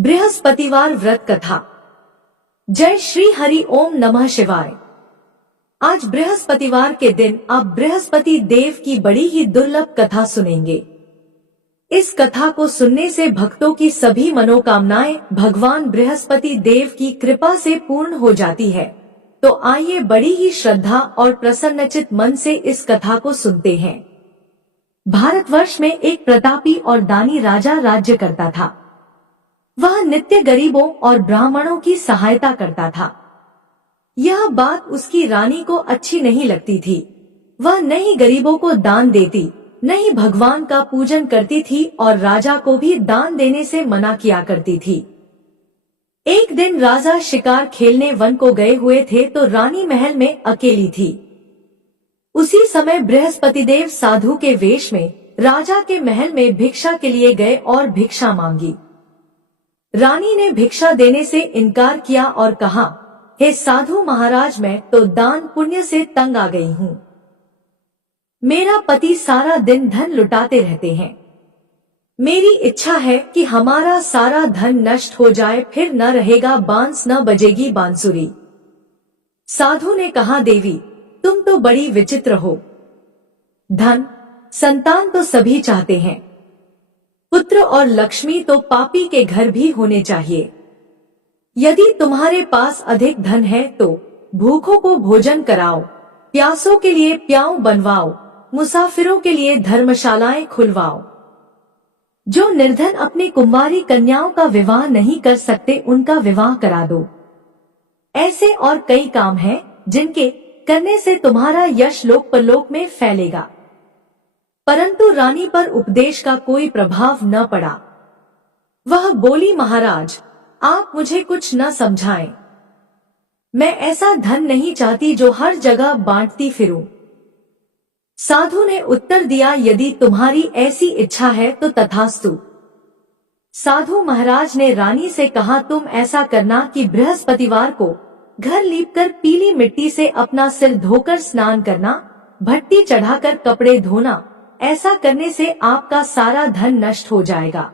बृहस्पतिवार व्रत कथा। जय श्री हरि ओम नमः शिवाय। आज बृहस्पतिवार के दिन आप बृहस्पति देव की बड़ी ही दुर्लभ कथा सुनेंगे। इस कथा को सुनने से भक्तों की सभी मनोकामनाएं भगवान बृहस्पति देव की कृपा से पूर्ण हो जाती है। तो आइए बड़ी ही श्रद्धा और प्रसन्नचित मन से इस कथा को सुनते हैं। भारतवर्ष में एक प्रतापी और दानी राजा राज्य करता था। वह नित्य गरीबों और ब्राह्मणों की सहायता करता था। यह बात उसकी रानी को अच्छी नहीं लगती थी। वह न ही गरीबों को दान देती, न ही भगवान का पूजन करती थी और राजा को भी दान देने से मना किया करती थी। एक दिन राजा शिकार खेलने वन को गए हुए थे तो रानी महल में अकेली थी। उसी समय बृहस्पति देव साधु के वेश में राजा के महल में भिक्षा के लिए गए और भिक्षा मांगी। रानी ने भिक्षा देने से इनकार किया और कहा, हे साधु महाराज, मैं तो दान पुण्य से तंग आ गई हूँ। मेरा पति सारा दिन धन लुटाते रहते हैं। मेरी इच्छा है कि हमारा सारा धन नष्ट हो जाए, फिर न रहेगा बांस न बजेगी बांसुरी। साधु ने कहा, देवी तुम तो बड़ी विचित्र हो। धन संतान तो सभी चाहते हैं, पुत्र और लक्ष्मी तो पापी के घर भी होने चाहिए। यदि तुम्हारे पास अधिक धन है तो भूखों को भोजन कराओ, प्यासों के लिए प्याऊ बनवाओ, मुसाफिरों के लिए धर्मशालाएं खुलवाओ। जो निर्धन अपनी कुंवारी कन्याओं का विवाह नहीं कर सकते उनका विवाह करा दो। ऐसे और कई काम हैं जिनके करने से तुम्हारा यश लोक परलोक में फैलेगा। परंतु रानी पर उपदेश का कोई प्रभाव न पड़ा। वह बोली, महाराज आप मुझे कुछ न समझाएं। मैं ऐसा धन नहीं चाहती जो हर जगह बांटती फिरूं। साधु ने उत्तर दिया, यदि तुम्हारी ऐसी इच्छा है तो तथास्तु। साधु महाराज ने रानी से कहा, तुम ऐसा करना कि बृहस्पतिवार को घर लीपकर पीली मिट्टी से अपना सिर धोकर स्नान करना, भट्टी चढ़ाकर कपड़े धोना। ऐसा करने से आपका सारा धन नष्ट हो जाएगा।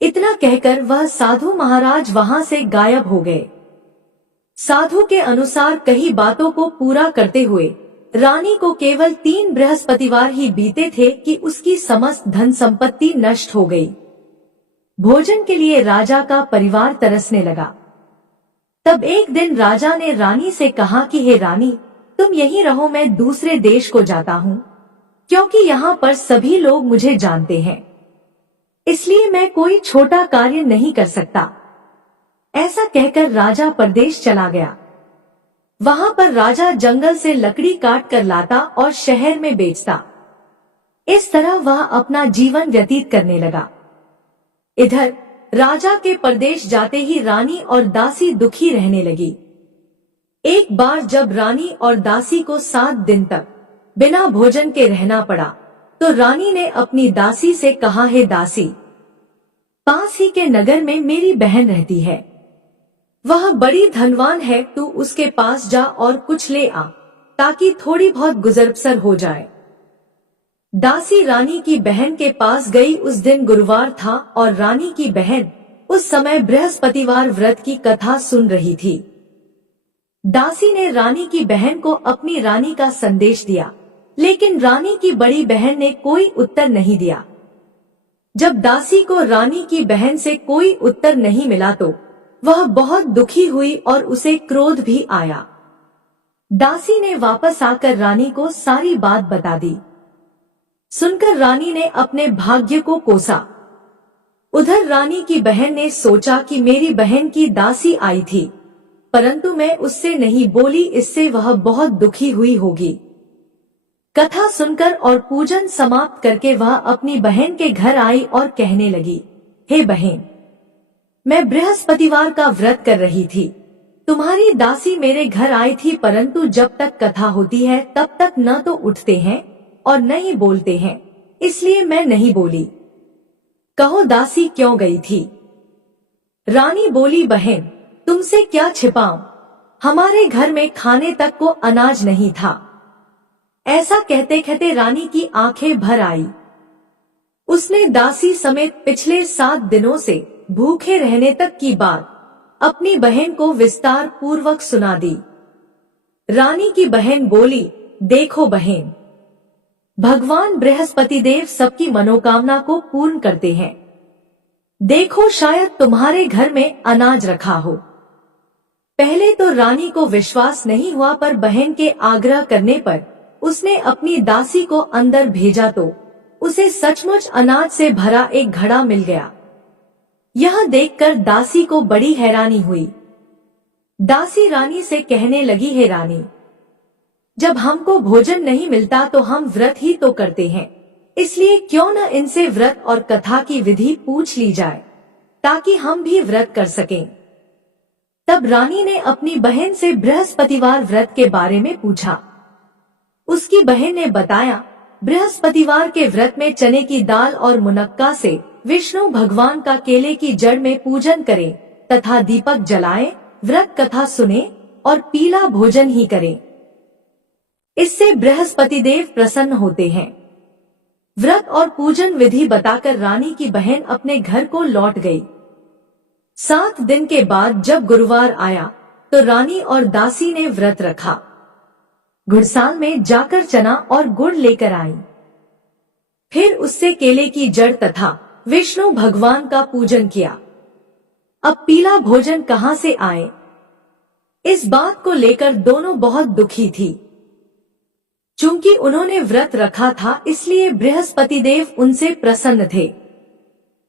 इतना कहकर वह साधु महाराज वहां से गायब हो गए। साधु के अनुसार कई बातों को पूरा करते हुए रानी को केवल 3 बृहस्पतिवार ही बीते थे कि उसकी समस्त धन संपत्ति नष्ट हो गई। भोजन के लिए राजा का परिवार तरसने लगा। तब एक दिन राजा ने रानी से कहा कि हे रानी, तुम यहीं रहो, मैं दूसरे देश को जाता हूँ, क्योंकि यहाँ पर सभी लोग मुझे जानते हैं, इसलिए मैं कोई छोटा कार्य नहीं कर सकता। ऐसा कहकर राजा परदेश चला गया। वहां पर राजा जंगल से लकड़ी काट कर लाता और शहर में बेचता। इस तरह वह अपना जीवन व्यतीत करने लगा। इधर राजा के परदेश जाते ही रानी और दासी दुखी रहने लगी। एक बार जब रानी और दासी को 7 दिन तक बिना भोजन के रहना पड़ा तो रानी ने अपनी दासी से कहा, हे दासी, पास ही के नगर में मेरी बहन रहती है। वह बड़ी धनवान है, तू उसके पास जा और कुछ ले आ ताकि थोड़ी बहुत गुजर बसर हो जाए। दासी रानी की बहन के पास गई। उस दिन गुरुवार था और रानी की बहन उस समय बृहस्पतिवार व्रत की कथा सुन रही थी। दासी ने रानी की बहन को अपनी रानी का संदेश दिया, लेकिन रानी की बड़ी बहन ने कोई उत्तर नहीं दिया। जब दासी को रानी की बहन से कोई उत्तर नहीं मिला तो वह बहुत दुखी हुई और उसे क्रोध भी आया। दासी ने वापस आकर रानी को सारी बात बता दी। सुनकर रानी ने अपने भाग्य को कोसा। उधर रानी की बहन ने सोचा कि मेरी बहन की दासी आई थी, परंतु मैं उससे नहीं बोली, इससे वह बहुत दुखी हुई होगी। कथा सुनकर और पूजन समाप्त करके वह अपनी बहन के घर आई और कहने लगी, हे बहन, मैं बृहस्पतिवार का व्रत कर रही थी। तुम्हारी दासी मेरे घर आई थी, परंतु जब तक कथा होती है तब तक न तो उठते हैं और न ही बोलते हैं, इसलिए मैं नहीं बोली। कहो दासी क्यों गई थी? रानी बोली, बहन तुमसे क्या छिपाऊं, हमारे घर में खाने तक को अनाज नहीं था। ऐसा कहते कहते रानी की आंखें भर आई। उसने दासी समेत पिछले 7 दिनों से भूखे रहने तक की बात अपनी बहन को विस्तार पूर्वक सुना दी। रानी की बहन बोली, देखो बहन, भगवान बृहस्पति देव सबकी मनोकामना को पूर्ण करते हैं। देखो शायद तुम्हारे घर में अनाज रखा हो। पहले तो रानी को विश्वास नहीं हुआ, पर बहन के आग्रह करने पर उसने अपनी दासी को अंदर भेजा तो उसे सचमुच अनाज से भरा एक घड़ा मिल गया। यह देखकर दासी को बड़ी हैरानी हुई। दासी रानी से कहने लगी, हे रानी, जब हमको भोजन नहीं मिलता तो हम व्रत ही तो करते हैं, इसलिए क्यों न इनसे व्रत और कथा की विधि पूछ ली जाए ताकि हम भी व्रत कर सकें। तब रानी ने अपनी बहन से बृहस्पतिवार व्रत के बारे में पूछा। उसकी बहन ने बताया, बृहस्पतिवार के व्रत में चने की दाल और मुनक्का से विष्णु भगवान का केले की जड़ में पूजन करें तथा दीपक जलाएं, व्रत कथा सुने और पीला भोजन ही करें। इससे बृहस्पति देव प्रसन्न होते हैं। व्रत और पूजन विधि बताकर रानी की बहन अपने घर को लौट गई। 7 दिन के बाद जब गुरुवार आया तो रानी और दासी ने व्रत रखा। घुड़साल में जाकर चना और गुड़ लेकर आई। फिर उससे केले की जड़ तथा विष्णु भगवान का पूजन किया। अब पीला भोजन कहां से आए, इस बात को लेकर दोनों बहुत दुखी थी। चूंकि उन्होंने व्रत रखा था इसलिए बृहस्पति देव उनसे प्रसन्न थे,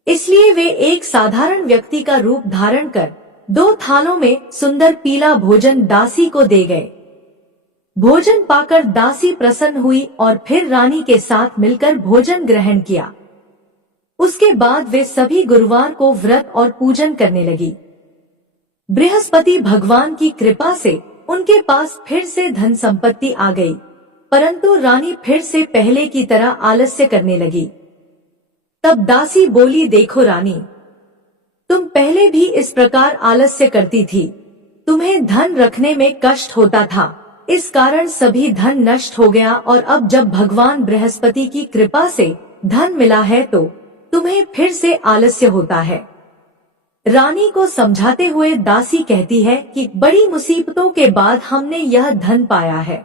इसलिए वे एक साधारण व्यक्ति का रूप धारण कर 2 थालों में सुंदर पीला भोजन दासी को दे गए। भोजन पाकर दासी प्रसन्न हुई और फिर रानी के साथ मिलकर भोजन ग्रहण किया। उसके बाद वे सभी गुरुवार को व्रत और पूजन करने लगी। बृहस्पति भगवान की कृपा से उनके पास फिर से धन संपत्ति आ गई, परंतु रानी फिर से पहले की तरह आलस्य करने लगी। तब दासी बोली, देखो रानी, तुम पहले भी इस प्रकार आलस्य करती थी। तुम्हें धन रखने में कष्ट होता था, इस कारण सभी धन नष्ट हो गया, और अब जब भगवान बृहस्पति की कृपा से धन मिला है तो तुम्हें फिर से आलस्य होता है। रानी को समझाते हुए दासी कहती है कि बड़ी मुसीबतों के बाद हमने यह धन पाया है,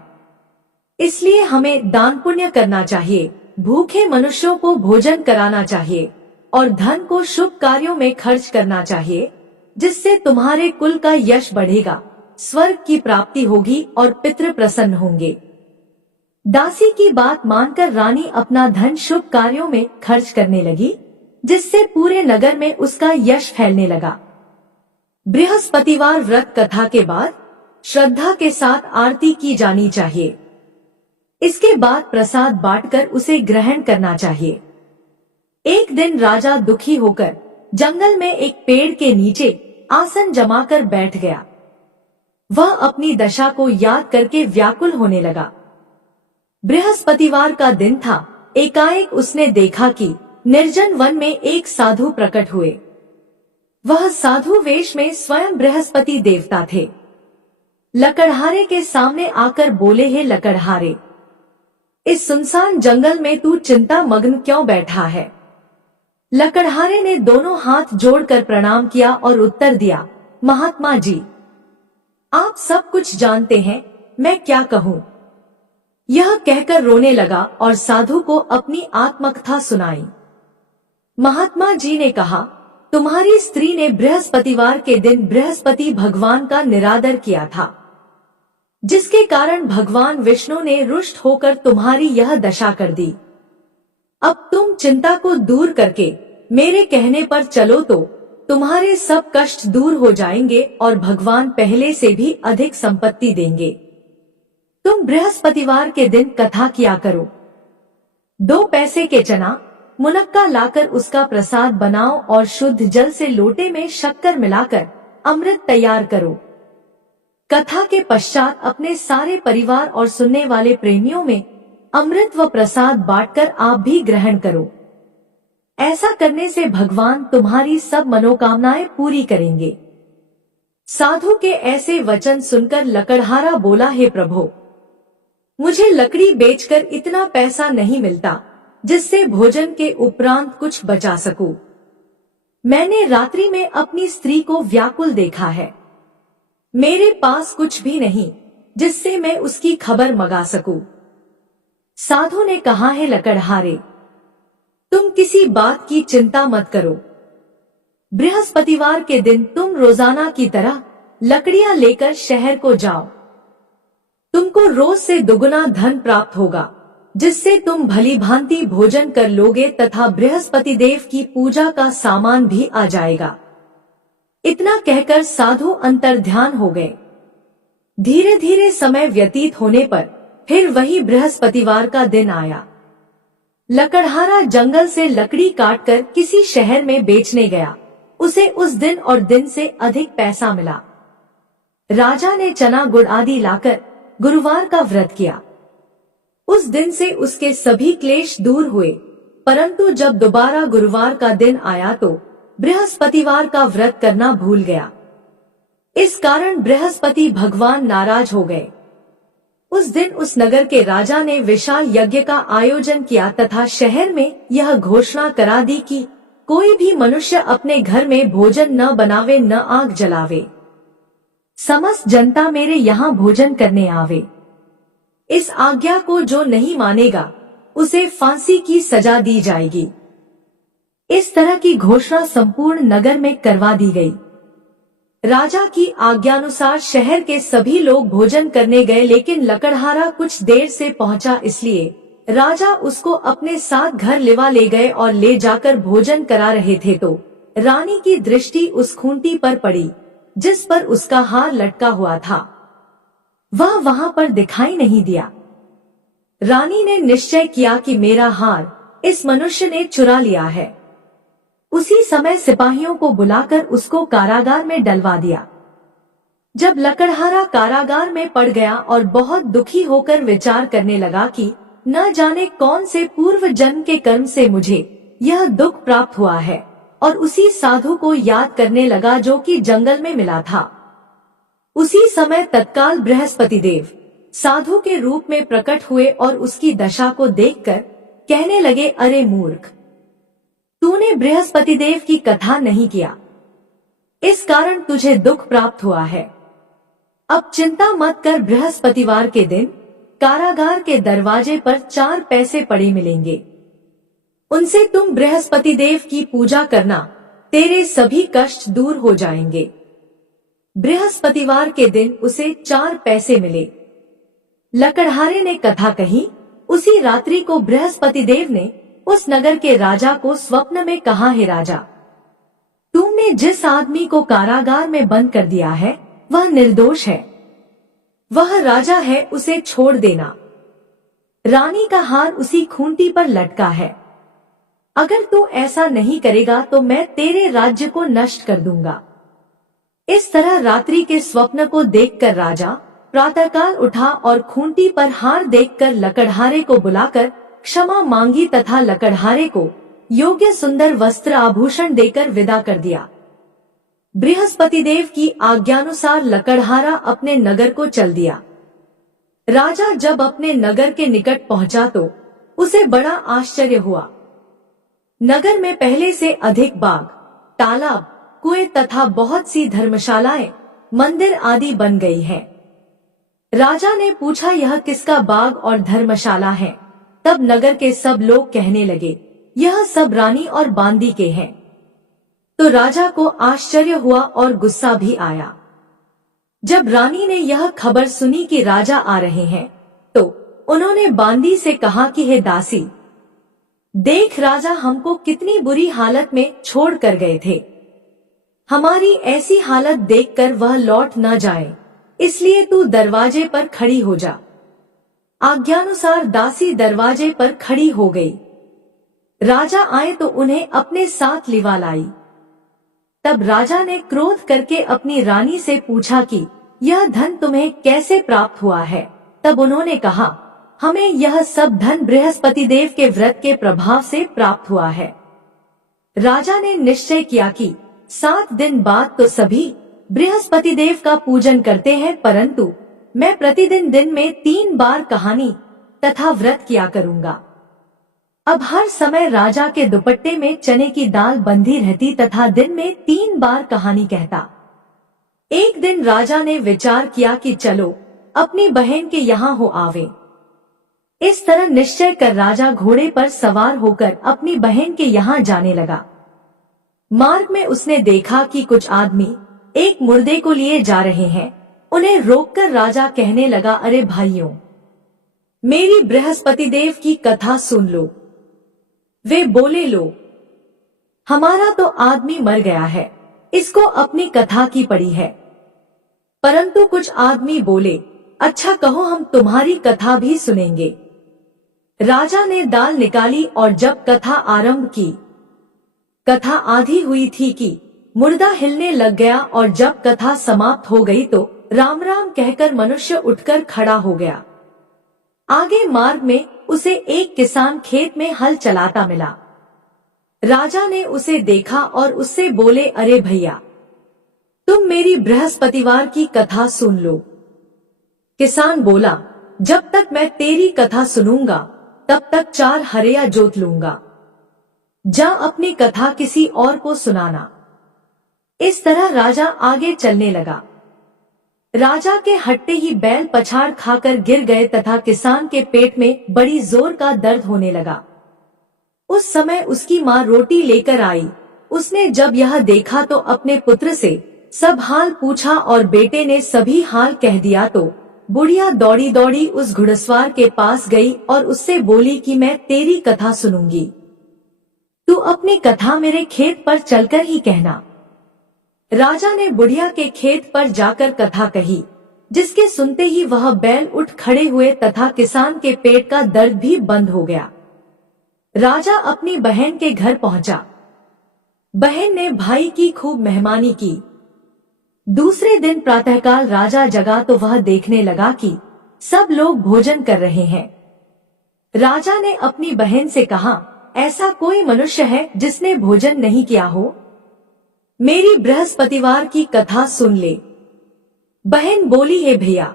इसलिए हमें दान पुण्य करना चाहिए, भूखे मनुष्यों को भोजन कराना चाहिए और धन को शुभ कार्यों में खर्च करना चाहिए, जिससे तुम्हारे कुल का यश बढ़ेगा, स्वर्ग की प्राप्ति होगी और पितृ प्रसन्न होंगे। दासी की बात मानकर रानी अपना धन शुभ कार्यों में खर्च करने लगी, जिससे पूरे नगर में उसका यश फैलने लगा। बृहस्पतिवार व्रत कथा के बाद श्रद्धा के साथ आरती की जानी चाहिए। इसके बाद प्रसाद बांटकर उसे ग्रहण करना चाहिए। एक दिन राजा दुखी होकर जंगल में एक पेड़ के नीचे आसन जमाकर बैठ गया। वह अपनी दशा को याद करके व्याकुल होने लगा। बृहस्पतिवार का दिन था। एकाएक उसने देखा कि निर्जन वन में एक साधु प्रकट हुए। वह साधु वेश में स्वयं बृहस्पति देवता थे। लकड़हारे के सामने आकर बोले, हे लकड़हारे, इस सुनसान जंगल में तू चिंता मग्न क्यों बैठा है? लकड़हारे ने दोनों हाथ जोड़कर प्रणाम किया और उत्तर दिया, महात्मा जी, आप सब कुछ जानते हैं, मैं क्या कहूँ। यह कहकर रोने लगा और साधु को अपनी आत्मकथा सुनाई। महात्मा जी ने कहा, तुम्हारी स्त्री ने बृहस्पतिवार के दिन बृहस्पति भगवान का निरादर किया था, जिसके कारण भगवान विष्णु ने रुष्ट होकर तुम्हारी यह दशा कर दी। अब तुम चिंता को दूर करके मेरे कहने पर चलो तो तुम्हारे सब कष्ट दूर हो जाएंगे और भगवान पहले से भी अधिक संपत्ति देंगे। तुम बृहस्पतिवार के दिन कथा किया करो। 2 पैसे के चना मुनक्का लाकर उसका प्रसाद बनाओ और शुद्ध जल से लोटे में शक्कर मिलाकर अमृत तैयार करो। कथा के पश्चात अपने सारे परिवार और सुनने वाले प्रेमियों में अमृत व प्रसाद बांटकर आप भी ग्रहण करो। ऐसा करने से भगवान तुम्हारी सब मनोकामनाएं पूरी करेंगे। साधु के ऐसे वचन सुनकर लकड़हारा बोला, हे प्रभु, मुझे लकड़ी बेचकर इतना पैसा नहीं मिलता जिससे भोजन के उपरांत कुछ बचा सकूं। मैंने रात्रि में अपनी स्त्री को व्याकुल देखा है। मेरे पास कुछ भी नहीं जिससे मैं उसकी खबर मंगा सकूं। साधु ने कहा, है लकड़हारे, तुम किसी बात की चिंता मत करो। बृहस्पतिवार के दिन तुम रोजाना की तरह लकड़ियां लेकर शहर को जाओ। तुमको रोज से दुगुना धन प्राप्त होगा, जिससे तुम भली भांति भोजन कर लोगे तथा बृहस्पति देव की पूजा का सामान भी आ जाएगा। इतना कहकर साधु अंतर्ध्यान हो गए। धीरे धीरे समय व्यतीत होने पर फिर वही बृहस्पतिवार का दिन आया। लकड़हारा जंगल से लकड़ी काटकर किसी शहर में बेचने गया। उसे उस दिन और दिन से अधिक पैसा मिला। राजा ने चना गुड़ आदि लाकर गुरुवार का व्रत किया। उस दिन से उसके सभी क्लेश दूर हुए, परंतु जब दोबारा गुरुवार का दिन आया तो बृहस्पतिवार का व्रत करना भूल गया। इस कारण बृहस्पति भगवान नाराज हो गए। उस दिन उस नगर के राजा ने विशाल यज्ञ का आयोजन किया तथा शहर में यह घोषणा करा दी कि कोई भी मनुष्य अपने घर में भोजन न बनावे न आग जलावे। समस्त जनता मेरे यहाँ भोजन करने आवे। इस आज्ञा को जो नहीं मानेगा उसे फांसी की सजा दी जाएगी। इस तरह की घोषणा संपूर्ण नगर में करवा दी गई। राजा की आज्ञानुसार शहर के सभी लोग भोजन करने गए, लेकिन लकड़हारा कुछ देर से पहुंचा, इसलिए राजा उसको अपने साथ घर लेवा ले गए और ले जाकर भोजन करा रहे थे तो रानी की दृष्टि उस खूंटी पर पड़ी जिस पर उसका हार लटका हुआ था। वह वहां पर दिखाई नहीं दिया। रानी ने निश्चय किया कि मेरा हार इस मनुष्य ने चुरा लिया है। उसी समय सिपाहियों को बुलाकर उसको कारागार में डलवा दिया। जब लकड़हारा कारागार में पड़ गया और बहुत दुखी होकर विचार करने लगा कि न जाने कौन से पूर्व जन्म के कर्म से मुझे यह दुख प्राप्त हुआ है, और उसी साधु को याद करने लगा जो कि जंगल में मिला था। उसी समय तत्काल बृहस्पति देव साधु के रूप में प्रकट हुए और उसकी दशा को देखकर कहने लगे, अरे मूर्ख, तूने बृहस्पति देव की कथा नहीं किया, इस कारण तुझे दुख प्राप्त हुआ है। अब चिंता मत कर, बृहस्पतिवार के दिन कारागार के दरवाजे पर 4 पैसे पड़े मिलेंगे। उनसे तुम बृहस्पति देव की पूजा करना, तेरे सभी कष्ट दूर हो जाएंगे। बृहस्पतिवार के दिन उसे 4 पैसे मिले। लकड़हारे ने कथा कही। उसी रात्रि को बृहस्पति देव ने उस नगर के राजा को स्वप्न में कहा, है राजा, तुमने जिस आदमी को कारागार में बंद कर दिया है वह निर्दोष है। वह राजा है, उसे छोड़ देना। रानी का हार उसी खूंटी पर लटका है। अगर तू ऐसा नहीं करेगा तो मैं तेरे राज्य को नष्ट कर दूंगा। इस तरह रात्रि के स्वप्न को देखकर राजा प्रातःकाल उठा और खूंटी पर हार देखकर लकड़हारे को बुलाकर क्षमा मांगी तथा लकड़हारे को योग्य सुंदर वस्त्र आभूषण देकर विदा कर दिया। बृहस्पति देव की आज्ञानुसार लकड़हारा अपने नगर को चल दिया। राजा जब अपने नगर के निकट पहुंचा तो उसे बड़ा आश्चर्य हुआ। नगर में पहले से अधिक बाग, तालाब, कुएं तथा बहुत सी धर्मशालाएं, मंदिर आदि बन गई हैं। राजा ने पूछा, यह किसका बाग और धर्मशाला है? तब नगर के सब लोग कहने लगे, यह सब रानी और बांदी के हैं। तो राजा को आश्चर्य हुआ और गुस्सा भी आया। जब रानी ने यह खबर सुनी कि राजा आ रहे हैं तो उन्होंने बांदी से कहा कि हे दासी, देख राजा हमको कितनी बुरी हालत में छोड़ कर गए थे। हमारी ऐसी हालत देखकर वह लौट न जाए, इसलिए तू दरवाजे पर खड़ी हो जा। आज्ञानुसार दासी दरवाजे पर खड़ी हो गई। राजा आए तो उन्हें अपने साथ लिवा लाई। तब राजा ने क्रोध करके अपनी रानी से पूछा कि यह धन तुम्हें कैसे प्राप्त हुआ है? तब उन्होंने कहा, हमें यह सब धन बृहस्पति देव के व्रत के प्रभाव से प्राप्त हुआ है। राजा ने निश्चय किया कि 7 दिन बाद तो सभी बृहस्पति देव का पूजन करते हैं, परंतु मैं प्रतिदिन दिन में 3 बार कहानी तथा व्रत किया करूंगा। अब हर समय राजा के दुपट्टे में चने की दाल बंधी रहती तथा दिन में 3 बार कहानी कहता। एक दिन राजा ने विचार किया कि चलो अपनी बहन के यहाँ हो आवे। इस तरह निश्चय कर राजा घोड़े पर सवार होकर अपनी बहन के यहाँ जाने लगा। मार्ग में उसने देखा कि कुछ आदमी एक मुर्दे को लिए जा रहे हैं। उन्हें रोककर राजा कहने लगा, अरे भाइयों, मेरी बृहस्पति देव की कथा सुन लो। वे बोले, लो, हमारा तो आदमी मर गया है, इसको अपनी कथा की पड़ी है। परंतु कुछ आदमी बोले, अच्छा कहो, हम तुम्हारी कथा भी सुनेंगे। राजा ने दाल निकाली और जब कथा आरंभ की, कथा आधी हुई थी कि मुर्दा हिलने लग गया और जब कथा समाप्त हो गई तो राम राम कहकर मनुष्य उठकर खड़ा हो गया। आगे मार्ग में उसे एक किसान खेत में हल चलाता मिला। राजा ने उसे देखा और उससे बोले, अरे भैया, तुम मेरी बृहस्पतिवार की कथा सुन लो। किसान बोला, जब तक मैं तेरी कथा सुनूंगा तब तक 4 हरिया जोत लूंगा। जा अपनी कथा किसी और को सुनाना। इस तरह राजा आगे चलने लगा। राजा के हटते ही बैल पछाड़ खाकर गिर गए तथा किसान के पेट में बड़ी जोर का दर्द होने लगा। उस समय उसकी माँ रोटी लेकर आई। उसने जब यह देखा तो अपने पुत्र से सब हाल पूछा और बेटे ने सभी हाल कह दिया तो बुढ़िया दौड़ी दौड़ी उस घुड़सवार के पास गई और उससे बोली कि मैं तेरी कथा सुनूंगी, तू अपनी कथा मेरे खेत पर चलकर ही कहना। राजा ने बुढ़िया के खेत पर जाकर कथा कही, जिसके सुनते ही वह बैल उठ खड़े हुए तथा किसान के पेट का दर्द भी बंद हो गया। राजा अपनी बहन के घर पहुंचा। बहन ने भाई की खूब मेहमानी की। दूसरे दिन प्रातःकाल राजा जगा तो वह देखने लगा कि सब लोग भोजन कर रहे हैं। राजा ने अपनी बहन से कहा, ऐसा कोई मनुष्य है जिसने भोजन नहीं किया हो? मेरी बृहस्पतिवार की कथा सुन ले। बहन बोली, हे भैया,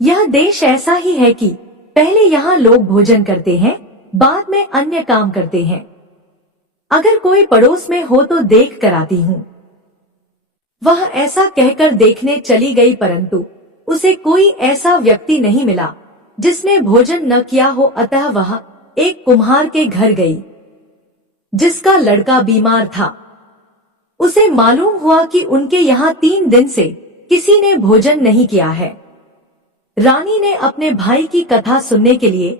यह देश ऐसा ही है कि पहले यहाँ लोग भोजन करते हैं, बाद में अन्य काम करते हैं। अगर कोई पड़ोस में हो तो देख कर आती हूँ। वह ऐसा कहकर देखने चली गई, परंतु उसे कोई ऐसा व्यक्ति नहीं मिला जिसने भोजन न किया हो। अतः वह एक कुम्हार के घर गई, जिसका लड़का बीमार था। उसे मालूम हुआ कि उनके यहाँ 3 दिन से किसी ने भोजन नहीं किया है। रानी ने अपने भाई की कथा सुनने के लिए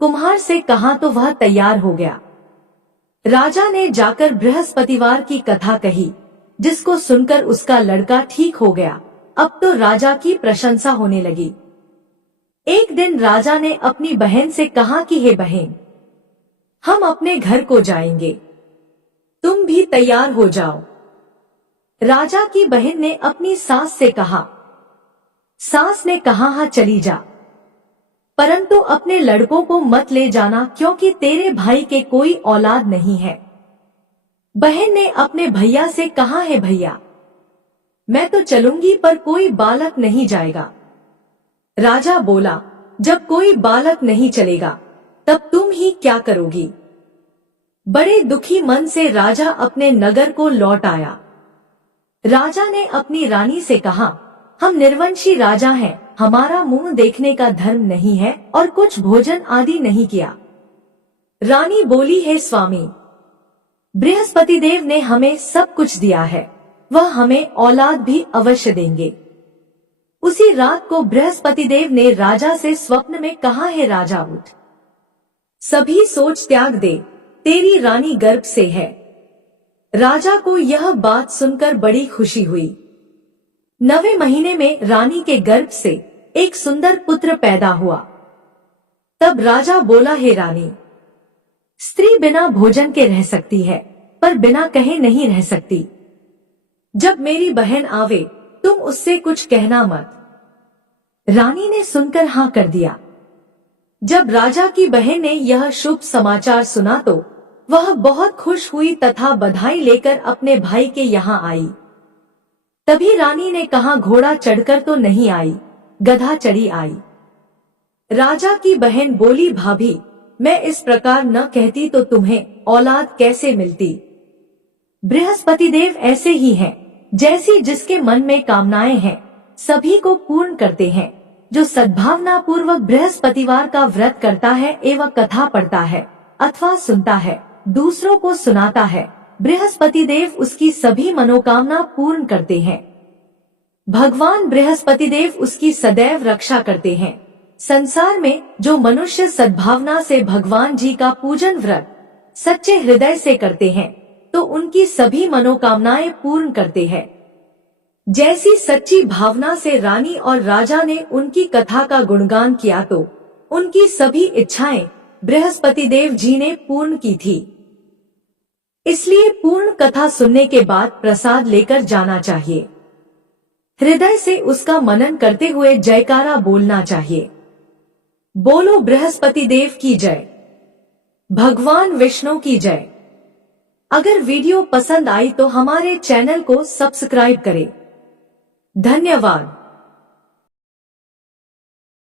कुम्हार से कहा तो वह तैयार हो गया। राजा ने जाकर बृहस्पतिवार की कथा कही, जिसको सुनकर उसका लड़का ठीक हो गया। अब तो राजा की प्रशंसा होने लगी। एक दिन राजा ने अपनी बहन से कहा कि हे बहन, हम अपने घर को जाएंगे, तुम भी तैयार हो जाओ। राजा की बहन ने अपनी सास से कहा। सास ने कहा, हाँ चली जा, परंतु अपने लड़कों को मत ले जाना, क्योंकि तेरे भाई के कोई औलाद नहीं है। बहन ने अपने भैया से कहा, है भैया, मैं तो चलूंगी पर कोई बालक नहीं जाएगा। राजा बोला, जब कोई बालक नहीं चलेगा तब तुम ही क्या करोगी? बड़े दुखी मन से राजा अपने नगर को लौट आया। राजा ने अपनी रानी से कहा, हम निर्वंशी राजा हैं, हमारा मुंह देखने का धर्म नहीं है और कुछ भोजन आदि नहीं किया। रानी बोली, हे स्वामी, बृहस्पति देव ने हमें सब कुछ दिया है, वह हमें औलाद भी अवश्य देंगे। उसी रात को बृहस्पति देव ने राजा से स्वप्न में कहा, है राजा उठ, सभी सोच त्याग दे, तेरी रानी गर्भ से है। राजा को यह बात सुनकर बड़ी खुशी हुई। 9वें महीने में रानी के गर्भ से एक सुंदर पुत्र पैदा हुआ। तब राजा बोला, हे रानी, स्त्री बिना भोजन के रह सकती है, पर बिना कहे नहीं रह सकती। जब मेरी बहन आवे तुम उससे कुछ कहना मत। रानी ने सुनकर हाँ कर दिया। जब राजा की बहन ने यह शुभ समाचार सुना तो वह बहुत खुश हुई तथा बधाई लेकर अपने भाई के यहाँ आई। तभी रानी ने कहा, घोड़ा चढ़कर तो नहीं आई, गधा चढ़ी आई। राजा की बहन बोली, भाभी, मैं इस प्रकार न कहती तो तुम्हें औलाद कैसे मिलती। बृहस्पति देव ऐसे ही हैं, जैसी जिसके मन में कामनाएं हैं सभी को पूर्ण करते हैं। जो सद्भावना पूर्वक बृहस्पतिवार का व्रत करता है एवं कथा पढ़ता है अथवा सुनता है, दूसरों को सुनाता है, बृहस्पति देव उसकी सभी मनोकामना पूर्ण करते हैं। भगवान बृहस्पति देव उसकी सदैव रक्षा करते हैं। संसार में जो मनुष्य सद्भावना से भगवान जी का पूजन व्रत सच्चे हृदय से करते हैं तो उनकी सभी मनोकामनाएं पूर्ण करते हैं। जैसी सच्ची भावना से रानी और राजा ने उनकी कथा का गुणगान किया तो उनकी सभी इच्छाएं बृहस्पति देव जी ने पूर्ण की थी। इसलिए पूर्ण कथा सुनने के बाद प्रसाद लेकर जाना चाहिए। हृदय से उसका मनन करते हुए जयकारा बोलना चाहिए। बोलो बृहस्पति देव की जय, भगवान विष्णु की जय। अगर वीडियो पसंद आई तो हमारे चैनल को सब्सक्राइब करें। धन्यवाद।